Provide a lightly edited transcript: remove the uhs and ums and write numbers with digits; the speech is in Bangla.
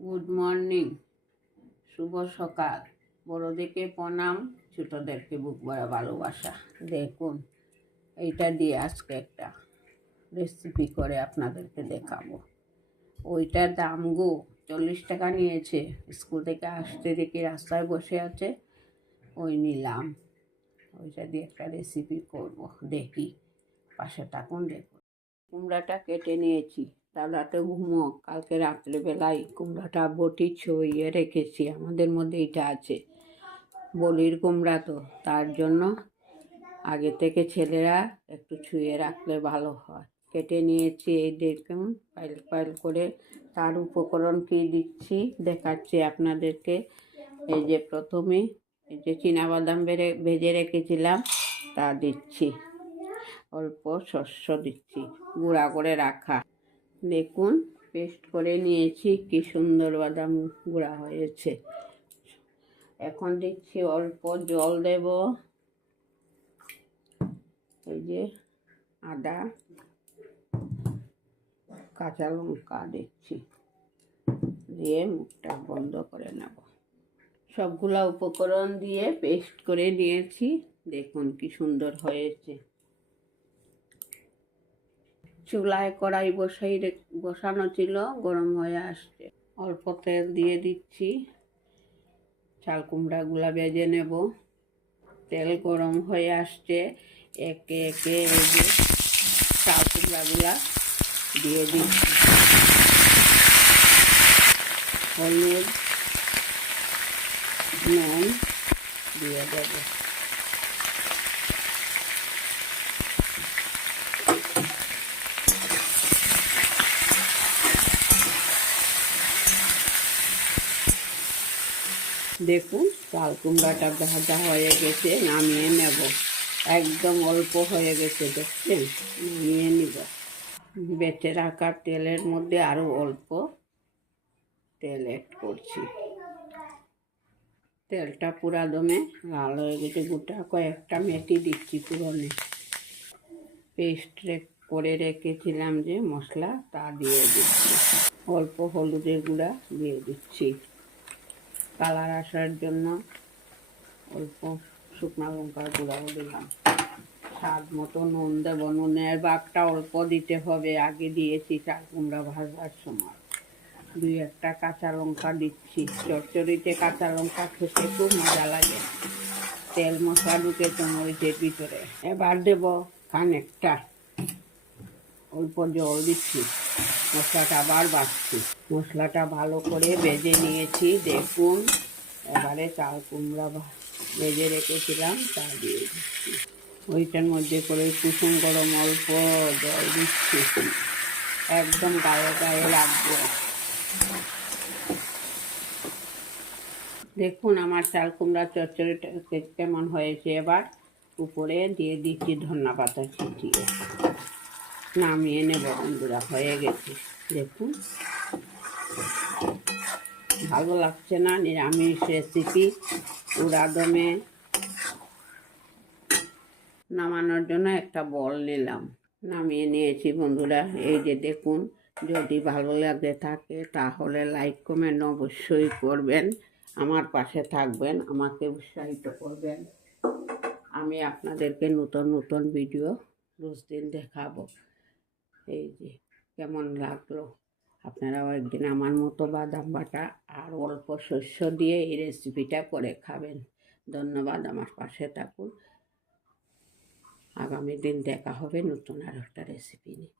গুড মর্নিং, শুভ সকাল। বড়োদেরকে প্রণাম, ছোটোদেরকে বুক ভরা ভালোবাসা। দেখুন, এইটা দিয়ে আজকে একটা রেসিপি করে আপনাদেরকে দেখাবো। ওইটার দাম 40 টাকা নিয়েছে। স্কুল থেকে আসতে দেখি রাস্তায় বসে আছে, ওই নিলাম। ওইটা দিয়ে একটা রেসিপি করব, দেখি, পাশে থাকুন। দেখুন, কুমড়াটা কেটে নিয়েছি। তার রাতে ঘুমো, কালকে রাত্রেবেলায় কুমড়াটা বটি ছইয়ে রেখেছি। আমাদের মধ্যে এটা আছে, বলির কুমড়া, তো তার জন্য আগে থেকে ছেলেরা একটু ছুঁয়ে রাখলে ভালো হয়। কেটে নিয়েছি, এই দেখুন, পাইল পাইল করে। তার উপকরণ কী দিচ্ছি দেখাচ্ছি আপনাদেরকে। এই যে প্রথমে এই যে চীনাবাদাম ভেজে রেখেছিলাম তা দিচ্ছি, অল্প শস্য দিচ্ছি গুঁড়া করে রাখা। দেখুন, পেস্ট করে নিয়েছি, কি সুন্দর বাদাম গুঁড়া হয়েছে। এখন দিচ্ছি অল্প জল দেব। এই যে আদা, কাঁচা লঙ্কা দিচ্ছি, দিয়ে মুখটা বন্ধ করে নেব। সবগুলা উপকরণ দিয়ে পেস্ট করে নিয়েছি। দেখুন কি সুন্দর হয়েছে। চুলায় কড়াই বসানো ছিল, গরম হয়ে আসছে। অল্প তেল দিয়ে দিচ্ছি, চাল কুমড়াগুলা ভেজে নেব। তেল গরম হয়ে আসছে, একে একে এই যে চাল কুমড়াগুলা দিয়ে দিচ্ছি। হলুদ, নুন দিয়ে দেব। দেখুন, চাল কুমড়াটা ভাজা হয়ে গেছে, নামিয়ে নেব। একদম অল্প হয়ে গেছে, দেখছেন, নামিয়ে নিব। বেটে রাখা তেলের মধ্যে আরও অল্প তেল অ্যাড করছি। তেলটা পুরা দমে লাল হয়ে গেছে। গোটা কয়েকটা মেথি দিচ্ছি পুরনে। পেস্ট করে রেখেছিলাম যে মশলা, তা দিয়ে দিচ্ছি। অল্প হলুদের গুঁড়া দিয়ে দিচ্ছি কালার আসার জন্য। অল্প শুকনো লঙ্কার গুঁড়াও দিলাম। স্বাদ মতো নুন দেবো। নুনের ভাগটা অল্প দিতে হবে, আগে দিয়েছি চাল কুমড়া ভাজার সময়। 2-1টা কাঁচা লঙ্কা দিচ্ছি। চচ্চড়িতে কাঁচা লঙ্কা খেতে খুব মজা লাগে। তেল মশলা ঢুকেছে মরিচের ভিতরে। এবার দেব খানিকটা অল্প জল দিচ্ছি। মশলাটা আবার বাড়ছি। মশলাটা ভালো করে ভেজে নিয়েছি। দেখুন, এবারে চাল কুমড়া ভেজে রেখেছিলাম তা দিয়ে দিচ্ছি। ওইটার মধ্যে করে কুসুম গরম অল্প জল দিচ্ছি, একদম গায়ে গায়ে লাগবে। দেখুন, আমার চাল কুমড়া চচ্চড়িটা কেমন হয়েছে। এবার উপরে দিয়ে দিচ্ছি ধনিয়া পাতা ছিটিয়ে। নামিয়ে নেব বন্ধুরা, হয়ে গেছে। দেখুন, ভালো লাগছে না? নিরামিষ রেসিপি পুরা দমে। নামানোর জন্য একটা বল নিলাম, নামিয়ে নিয়েছি বন্ধুরা। এই যে দেখুন, যদি ভালো লাগে থাকে তাহলে লাইক কমেন্ট অবশ্যই করবেন, আমার পাশে থাকবেন, আমাকে উৎসাহিত করবেন। আমি আপনাদেরকে নতুন নতুন ভিডিও রোজ দিন দেখাবো। এই যে কেমন লাগলো, আপনারাও একদিন আমার মতো বাদাম বাটা আর অল্প শস্য দিয়ে এই রেসিপিটা করে খাবেন। ধন্যবাদ, আমার পাশে থাকুন। আগামী দিন দেখা হবে নতুন আর একটা রেসিপি নিয়ে।